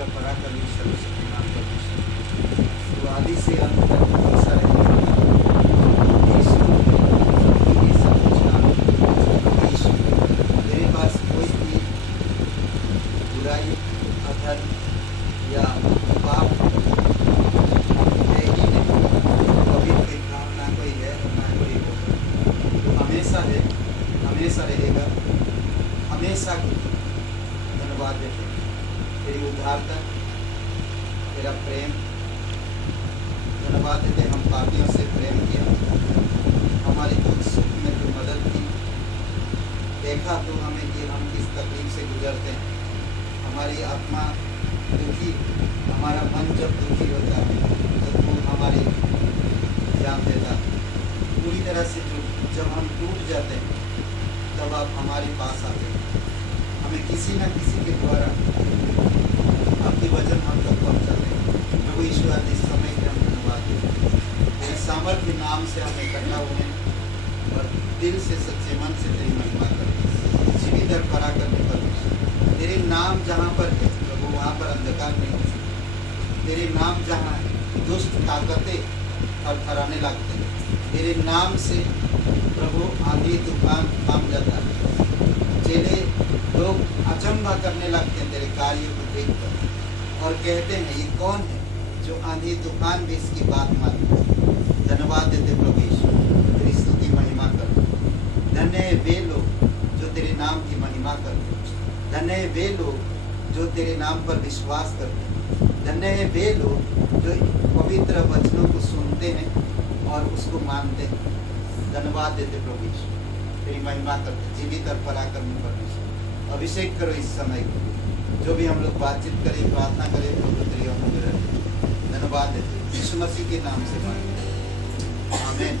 पवित्र पराक्रमी सर्वशक्तिमान परमेश्वर, तू आदि से अंत तक हमेशा रहने वाला यीशु, ये सब कुछ नाम यीशु। तेरे पास कोई भी बुराई, अधर्म या पाप है ही नहीं। कभी कोई काम ना कोई है और ना कोई होगा। तू हमेशा है, हमेशा रहेगा, हमेशा की धन्यवाद देते तेरी उदारता, तेरा प्रेम। धन्यवाद देते हम पापियों से प्रेम किया, हमारी दुख सुख में तू मदद की। देखा तो हमें कि हम किस तकलीफ से गुजरते हैं। हमारी आत्मा दुखी, हमारा मन जब दुखी होता है तो तू हमारी जान देता। पूरी तरह से जब हम टूट जाते हैं तब आप हमारे पास आते हैं। हमें किसी न किसी के द्वारा आपकी वचन हम तक पहुँचाते हैं। प्रभु ईश्वर, इस समय के हम धन्यवाद देते तेरे सामर्थ्य नाम से हम इकट्ठा हुए हैं और दिल से सच्चे मन से तेरी महिमा करते। जीवित और पराक्रमी परमेश्वर, तेरे नाम जहाँ पर है प्रभु वहाँ पर अंधकार नहीं हो सकता। तेरे नाम जहाँ है दुष्ट ताकतें थरथराने लगते हैं। तेरे नाम से प्रभु आंधी तूफान थम जाता है। चेले लोग अचंभा करने लगते हैं तेरे कार्य को देखकर और कहते हैं ये कौन है जो आंधी तूफान भी इसकी बात मानता है। धन्यवाद देते प्रभु यीशु, तेरी स्तुति महिमा करते। धन्य है वे लोग जो तेरे नाम की महिमा करते। धन्य है वे लोग जो तेरे नाम पर विश्वास करते। धन्य है वे लोग जो पवित्र वचनों को सुनते हैं और उसको मानते हैं। धन्यवाद देते प्रभु यीशु, तेरी महिमा करते। जीवित और पराक्रमी परमेश्वर, अभिषेक करो इस समय को। जो भी हम लोग बातचीत करें, प्रार्थना करें, प्रभु तेरी अनुग्रह। धन्यवाद देते यीशु मसीह के नाम से मांगते हैं, आमीन।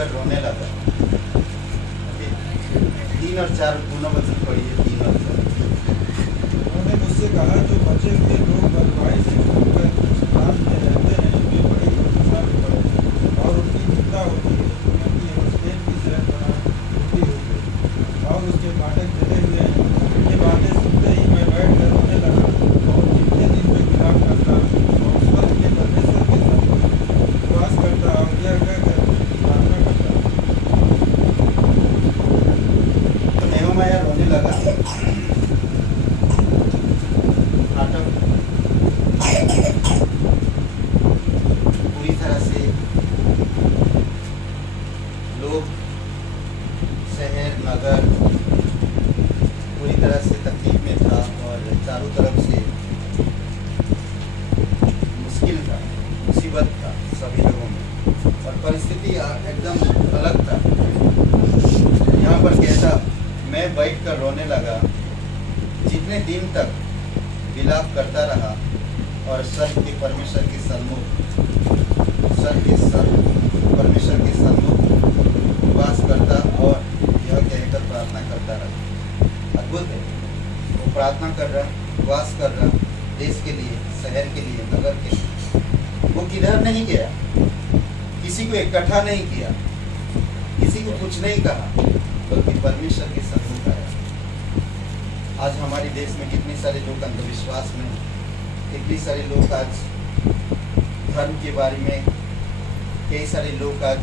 बैठकर रोने लगा। 3 और 4 दोनों वचन पढ़िए, 3 और 4। उन्होंने मुझसे कहा, जो बचे हुए लोग बलवाई से छूटकर स्थान में रहते हैं वे बड़ी दुर्दशा में पड़े हैं और उनकी चिंता होती है, क्योंकि यरूशलेम की शहरपनाह टूटी हुई है और उसके फाटक जले हुए हैं। ये बातें सुनते ही मैं बैठकर रोने लगा और जितने दिन में विलाप करता और स्वर्ग के परमेश्वर के साथ विश्वास करता और यह कहकर प्रार्थना करता। तो नेहमाया रोने लगा। पूरी तरह से लोग, शहर, नगर पूरी तरह से तकलीफ में था और चारों तरफ से मुश्किल था, मुसीबत था सभी लोगों में और परिस्थिति एकदम अलग था। यहाँ पर कहता, मैं बैठकर रोने लगा, जितने दिन तक विलाप करता रहा और स्वर्ग के परमेश्वर के सन्मुख परमेश्वर के सन्मुख वास करता और यह कहकर प्रार्थना करता रहा। अद्भुत है, वो प्रार्थना कर रहा, वास कर रहा, देश के लिए, शहर के लिए, नगर के लिए। वो किधर नहीं गया, किसी को इकट्ठा नहीं किया, किसी को कुछ नहीं कहा, बल्कि परमेश्वर के सन्मुख आया। आज हमारे देश में कितने सारे लोग अंधविश्वास में, कितने सारे लोग आज धर्म के बारे में, कई सारे लोग आज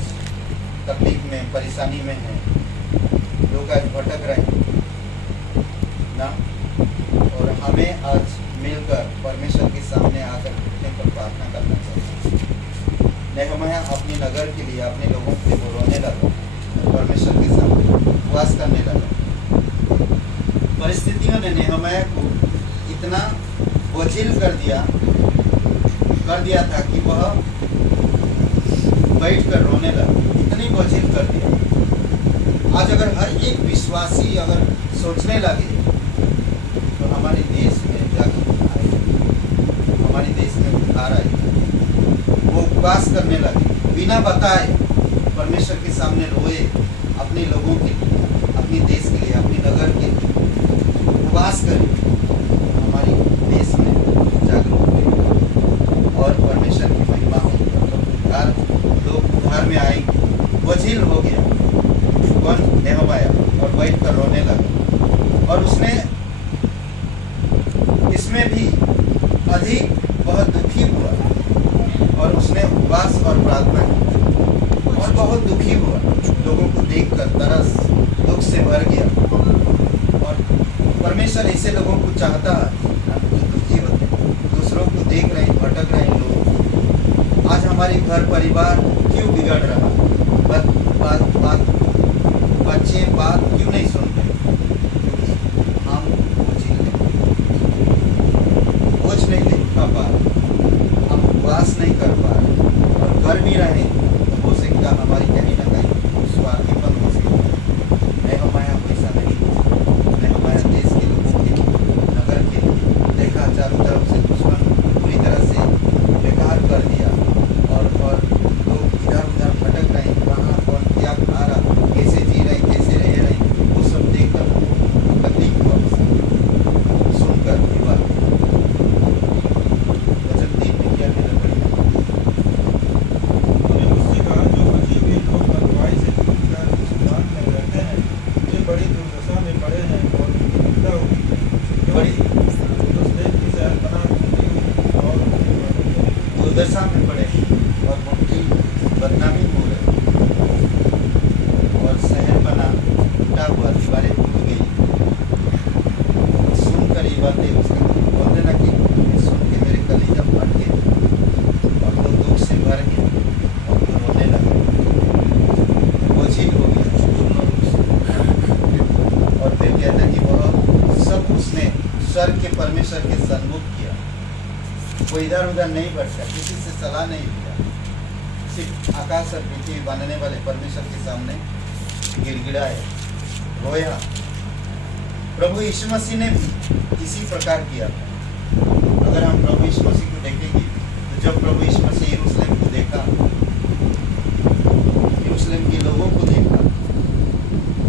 तकलीफ में, परेशानी में हैं, लोग आज भटक रहे हैं ना। और हमें आज मिलकर परमेश्वर के सामने आकर घुटने पर प्रार्थना करना चाहिए। नेहमाया अपने नगर के लिए, अपने लोगों के लिए वो रोने लगा और परमेश्वर के सामने उपवास करने लगा। परिस्थितियों ने नेहमाया को इतना बोझिल कर दिया था कि वह बैठकर रोने लगा, इतनी बोझिल कर दिया। आज अगर हर एक विश्वासी अगर सोचने लगे तो हमारे देश में जागरूकता आएगी, हमारे देश में उद्धार आएगा। वो उपवास करने लगे, बिना बताए परमेश्वर के सामने रोए, अपने लोगों के लिए, अपने देश के लिए, अपने नगर के लिए उपवास करें। हमारी देश में जागरूक होगी और परमेश्वर की महिमा होगी, उद्धार, लोग उद्धार में आएंगे। बोझिल हो गया कौन? नेहमाया, और बैठ कर रोने लगा। और उसने इसमें भी अधिक बहुत दुखी हुआ और उसने उपवास और प्रार्थना की और बहुत दुखी हुआ। लोगों को देखकर तरस, दुख से भर गया। और परमेश्वर ऐसे लोगों को चाहता है जो दुखी होते, दूसरों को देख रहे, भटक रहे लोग। आज हमारे घर परिवार क्यों बिगड़ रहा? बच्चे बात क्यों नहीं सुनते? क्योंकि हम बोझ नहीं ले पा रहे, हम उपवास नहीं कर पा रहे और कर भी रहे तो हो सकता हमारी कहीं ना कहीं स्वार्थीपन हो सकता है। नेहमाया पैसा नहीं, नेहमाया देश के लोगों के, नगर के देखा चारों तरफ से दुश्मन पूरी तरह से बेकार कर दिया और लोग इधर उधर भटक रहे, कहाँ कौन क्या खा रहा, कैसे जी रहे, कैसे रह रहे, वो सब देखकर तकलीफ हुआ, सुनकर युवा वचन 3 में क्या कहना पड़ेगा? उन्होंने मुझसे कहा, जो बचे हुए लोग बलवाई से छूटकर स्थान में रहते हैं वे बड़ी दुर्दशा में पड़े हैं और उनकी चिंता होती है, बड़ी यरूशलेम की शहरपनाह टूटी हुई और दुर्दशा में पड़े और उनकी बदनामी हो रही और शहर बना टूटा हुआ, दीवारें टूट गई। सुनकर ये बातें उसका बोलने लगी, सुन के मेरे कलेजा फट गए और वो दुख से भर गया और वो रोने लगा, बोझिल हो गया पूर्ण रूप से। और फिर कहता कि वह सब उसने स्वर्ग के परमेश्वर के सन्मुख किया। वो इधर उधर नहीं भटका, किसी से सलाह नहीं लिया, सिर्फ आकाश और पृथ्वी बनाने वाले परमेश्वर के सामने गिड़गिड़ाए, रोया। प्रभु यीशु मसीह ने भी इसी प्रकार किया था। अगर हम प्रभु यीशु मसीह को देखेंगे तो जब प्रभु यीशु मसीह यरूशलेम को देखा, यरूशलेम के लोगों को देखा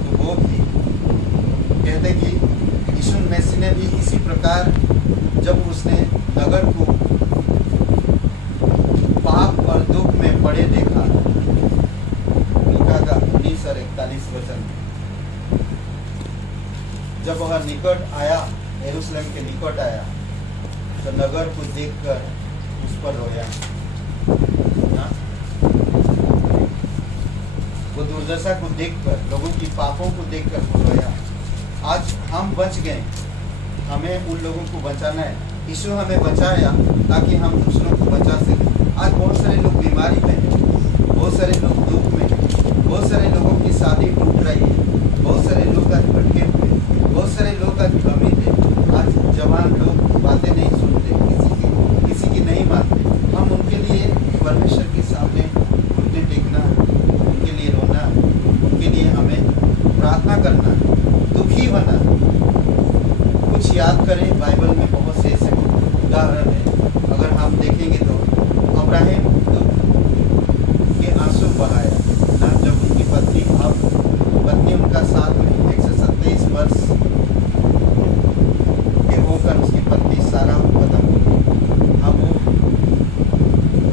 तो वो भी कहते कि यीशु मसीह ने भी इसी प्रकार जब उसने नगर को पाप और दुख में पड़े देखा, लूका का 19 और 41 वचन में, जब वह निकट आया, यरूशलेम के निकट आया, तो नगर को देखकर उस पर रोया। हाँ? वो दुर्दशा को देखकर, लोगों की पापों को देखकर वो रोया। आज हम बच गए, हमें उन लोगों को बचाना है। यीशु हमें बचाया ताकि हम दूसरों को बचा सकें। आज बहुत सारे लोग बीमारी में हैं, बहुत सारे लोग दुख में हैं, बहुत सारे लोगों की शादी टूट रही है, बहुत सारे लोग आज भटके हुए, बहुत सारे लोग आज भ्रमित हैं। आज जवान लोग बातें नहीं सुनते, किसी की नहीं मानते। हम उनके लिए परमेश्वर के सामने घुटने टेकना, उनके लिए रोना, उनके लिए हमें प्रार्थना करना, दुखी होना। कुछ याद करें, बाइबल में बहुत से ऐसे उदाहरण है। अगर हम देखेंगे तो अब्राहम दुख के आंसू बहाया ना, जब उनकी पत्नी उनका साथ में 127 वर्ष के होकर उसकी पत्नी सारा खत्म हो गई। अब वो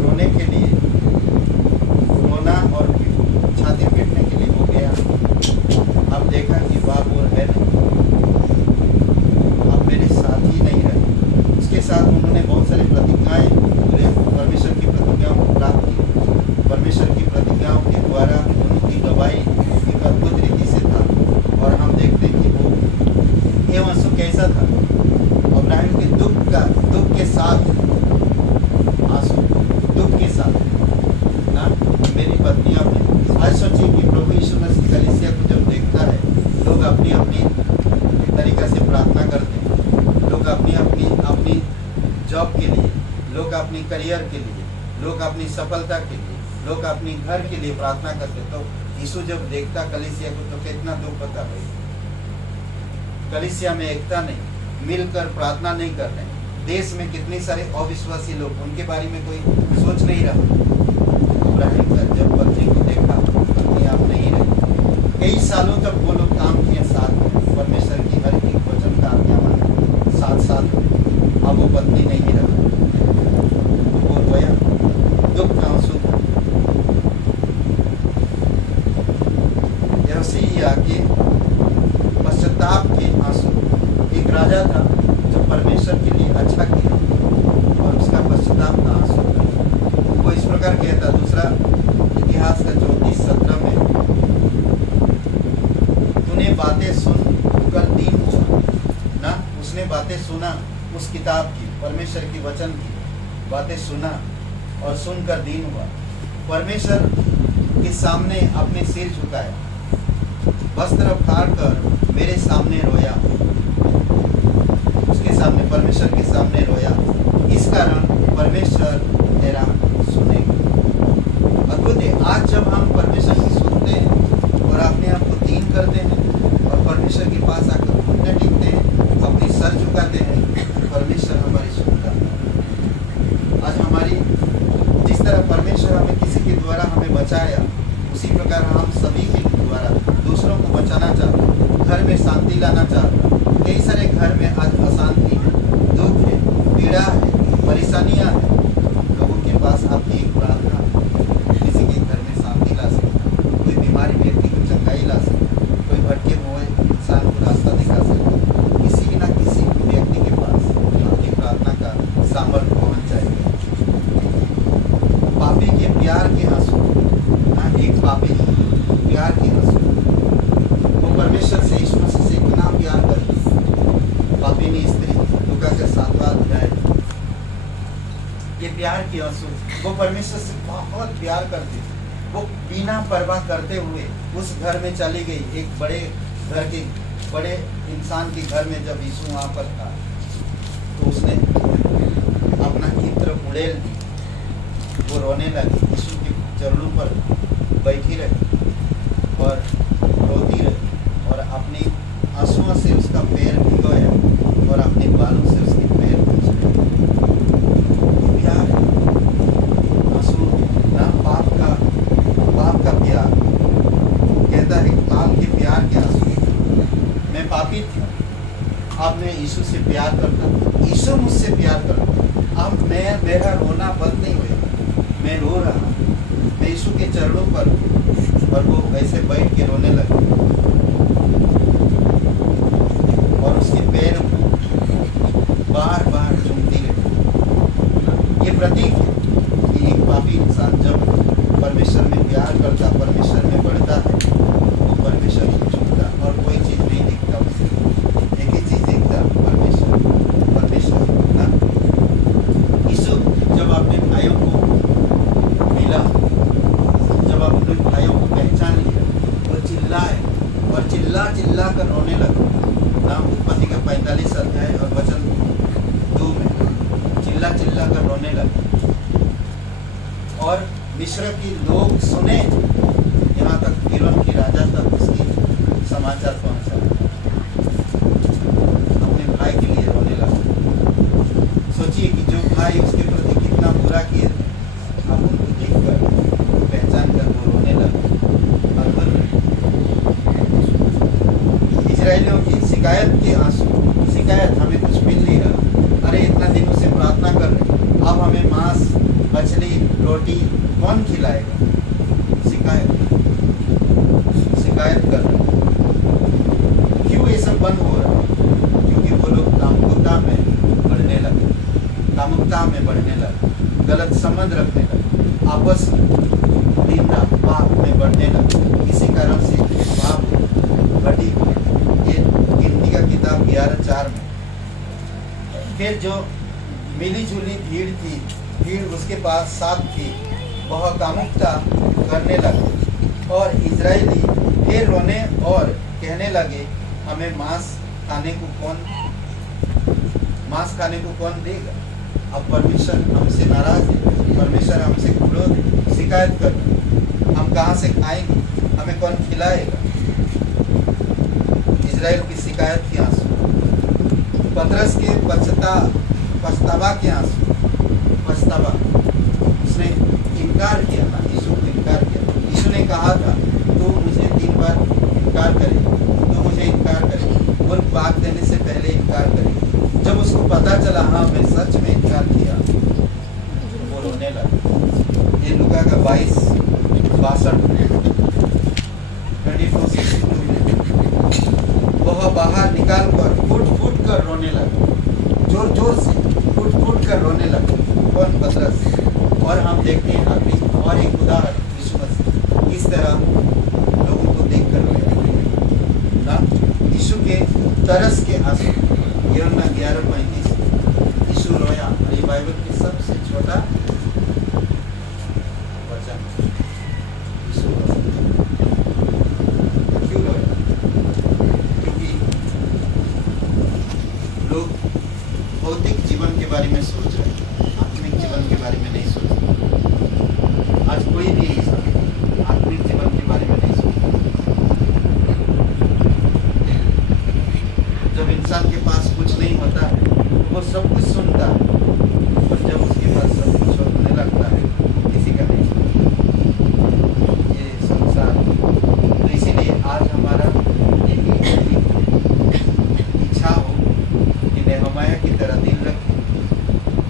रोने के लिए, रोना और छाती पीटने के लिए हो गया। अब देखा कि बाप और है अब मेरे साथ ही नहीं रहे। उसके साथ उन्होंने बहुत सारी प्रतिज्ञाएं, परमेश्वर की प्रतिज्ञाओं को प्राप्त की। परमेश्वर की प्रतिज्ञाओं के द्वारा उनकी गवाही एक अद्भुत रीति से था। और हम देखते हैं कि वो ये आंसू कैसा था, अब्राहम के दुख के साथ आंसू, दुख के साथ ना, मेरी पत्नियां भी। आज सोचिए कि प्रभु यीशु मसीह कलीसिया को जब देखता है, लोग अपनी अपनी तरीका से प्रार्थना करते हैं, लोग अपनी जॉब के लिए, लोग अपनी करियर के लिए, लोग अपनी सफलता के लिए, लोग अपनी घर के लिए प्रार्थना करते। तो यीशु जब देखता कलीसिया को तो कितना दुख होता भाई। कलीसिया में एकता नहीं, मिलकर प्रार्थना नहीं कर रहे। देश में कितने सारे अविश्वासी लोग, उनके बारे में कोई सोच नहीं रहा। इब्राहिम का जब पत्नी को देखा, पत्नी आप नहीं रहे। कई सालों तक वो लोग काम किए साथ में, परमेश्वर की हर एक वचन का आज्ञा माने साथ। अब वो पत्नी नहीं रहा, वो रोया, दुख का आंसू। ऐसे ही आगे पश्चाताप के आंसू। एक राजा था जो परमेश्वर के लिए अच्छा किया और उसका पश्चाताप का आंसू। वो इस प्रकार कहता, दूसरा इतिहास का 34:17 में, तूने बातें सुन कर दीन हुआ ना। उसने बातें सुना, उस किताब की, परमेश्वर की वचन की बातें सुना और सुनकर दीन हुआ। परमेश्वर के सामने अपने सिर झुकाया, वस्त्र फाड़ कर मेरे सामने रोया, उसके सामने, परमेश्वर के सामने रोया। इस कारण परमेश्वर तेरा सुनेगा। अद्भुत है। आज जब हम परमेश्वर की सुनते हैं और अपने आप को दीन करते हैं और परमेश्वर के पास आकर घुटने टेकते हैं, अपनी सर झुकाते हैं, परमेश्वर हमारी सुनता है। आज हमारी, जिस तरह परमेश्वर हमें किसी के द्वारा हमें बचाया, उसी प्रकार हम सभी के द्वारा दूसरों को बचाना चाहते हैं, घर में शांति लाना चाहते हैं। कई सारे घर में आज अशांति है, दुख है, पीड़ा है, परेशानियां हैं। लोगों के पास आपकी एक प्रार्थना किसी के घर में शांति ला सकता है, कोई बीमारी व्यक्ति को चंगाई ला सकता है, कोई भटके हुए इंसान को रास्ता दिखा सकता है। किसी न किसी व्यक्ति के पास आपकी प्रार्थना का सामर्थ्य पहुंच जाएगा। पापी के प्यार के आंसू ना, एक पापी प्यार के आंसू, वो परमेश्वर से, यीशु मसीह से इतना प्यार करती। पापिनी स्त्री, लूका का 7वां अध्याय, ये प्यार के आंसू, वो परमेश्वर से बहुत प्यार करती थी। वो बिना परवाह करते हुए उस घर में चली गई। एक बड़े घर के, बड़े इंसान के घर में जब यीशु वहाँ पर था, तो उसने अपना इत्र उड़ेल दी। वो रोने लगी, यीशु के चरणों पर बैठी रही और रोती रही और अपनी आंसुओं से उसका पैर भिगोया और अपने बालों से उसके पैर पोंछ रहे। प्यार, आंसू ना, पाप का प्यार, अब मैं यीशु से प्यार करता, यीशु मुझसे प्यार करता। अब मेरा रोना बंद नहीं हुआ, मैं रो रहा, मैं यीशु के चरणों पर हूँ। और वो वैसे बैठ के रोने लगे और उसके पैर बार बार चूमती रही। ये प्रतीक है कि एक पापी इंसान जब परमेश्वर में प्यार करता, परमेश्वर में बढ़ता है, वो परमेश्वर को चूमता और कोई चीज़ नहीं दिखता उसे, एक ही चीज़ दिखता, परमेश्वर, परमेश्वर ना। यीशु जब अपने भाइयों को मिला, जब अपने भाइयों को पहचान लिया, वो चिल्लाए और चिल्ला कर रोने लगा ना। उत्पत्ति का 45 अध्याय और वचन 2 में चिल्ला कर रोने लगा। और मिस्र की लोग सुने, यहाँ तक फिरौन की राजा तक उसकी समाचार पहुंचा, अपने भाई के लिए रोने लगा। सोचिए कि जो भाई उसके प्रति कितना बुरा किए, अब उनको देखकर, पहचान कर वो रोने लगा। इजरायलियों की शिकायत के आंसू, शिकायत, हमें कुछ मिल नहीं रहा, अरे इतना दिनों से प्रार्थना कर रहे, अब हमें मांस, मछली, रोटी कौन खिलाएगा? शिकायत कर रहे। क्यों ये सब बंद हो रहा है? क्योंकि वो लोग कामुकता में बढ़ने लगे, गलत संबंध रखने लगे, आपस में निंदा पाप में बढ़ने लगे। इसी कारण से पाप बढ़ी। ये गिनती का किताब 11:4 में फिर जो मिली जुली भीड़ उसके पास साथ थी, वह कामुकता करने लगे और इजरायली फिर रोने और कहने लगे, हमें मांस खाने को कौन देगा? अब परमेश्वर हमसे नाराज है, परमेश्वर हमसे क्रोध है, शिकायत कर, हम कहाँ से खाएंगे, हमें कौन खिलाएगा? इजराइल की शिकायत के आंसू, पतरस के पछतावा के आंसू, पछतावा, उसने इनकार किया ना, यीशु को इनकार किया। यीशु ने कहा था, तो मुझे 3 बार इनकार करे, तो मुझे इनकार करे, और बात देने से पहले इनकार करे। जब उसको पता चला, हाँ मैं सच में इनकार किया, वो रोने लगा। ये लूका का 22:62 वह बाहर निकाल कर फुट कर रोने लगा, जोर से फुट कर रोने लगा। कौन? पतरस। और हम देखते हैं अभी और एक उदाहरण, यीशु मसीह इस तरह लोगों को देख कर रोने ना। यीशु के तरस के आंसू, यूहन्ना 11:35 यीशु रोया। और ये बाइबल की सबसे छोटा वचन, यीशु रोया। क्यों रोया? क्योंकि लोग भौतिक जीवन के बारे में सोच रहे हैं, आत्मिक जीवन के बारे में नहीं सोच रहे। आज कोई भी इंसान आत्मिक जीवन के बारे में नहीं सोचता। जब इंसान के पास कुछ नहीं होता है, वो सब कुछ सुनता है, और जब उसके पास सब कुछ होने लगता है, किसी का नहीं सुनता। ये संसार। तो इसीलिए आज हमारा एक इच्छा हो कि नेहमाया की तरह दिल रखें,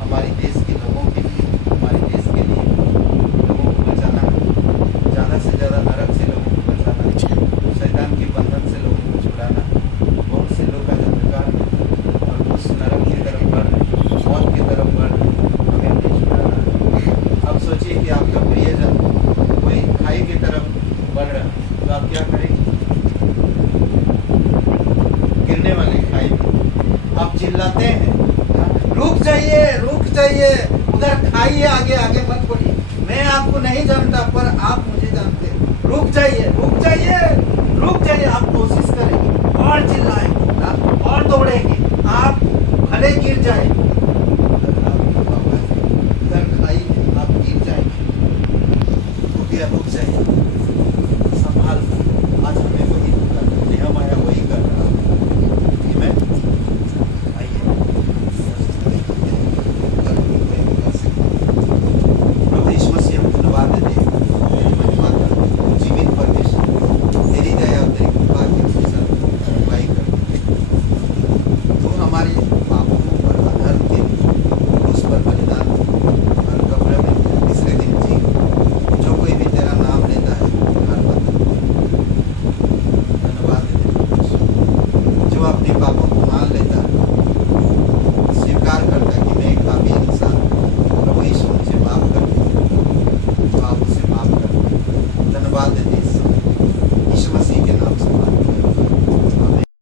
हमारे देश के लोगों के लिए, हमारे देश के लिए लोगों को बचाना, ज़्यादा से ज़्यादा नरक से लोगों को बचाना, शैतान के बंधन से लोगों को छुड़ाना। बहुत से लोग आज अंधकार में और उस नरक की तरफ बढ़ रहे, मौत की तरफ बढ़ रहे, हमें नहीं छुड़ाना। अब सोचिए कि आपका प्रियजन कोई खाई की तरफ बढ़ रहा है, तो आप क्या करेंगे? गिरने वाले खाई में आप चिल्लाते हैं, रुक जाइए, उधर खाइए, आगे मत बढ़िए, मैं आपको नहीं जानता पर आप मुझे जानते हैं, रुक जाइए। आप कोशिश करेंगे और चिल्लाएंगे और दौड़ेंगे, आप भले गिर जाए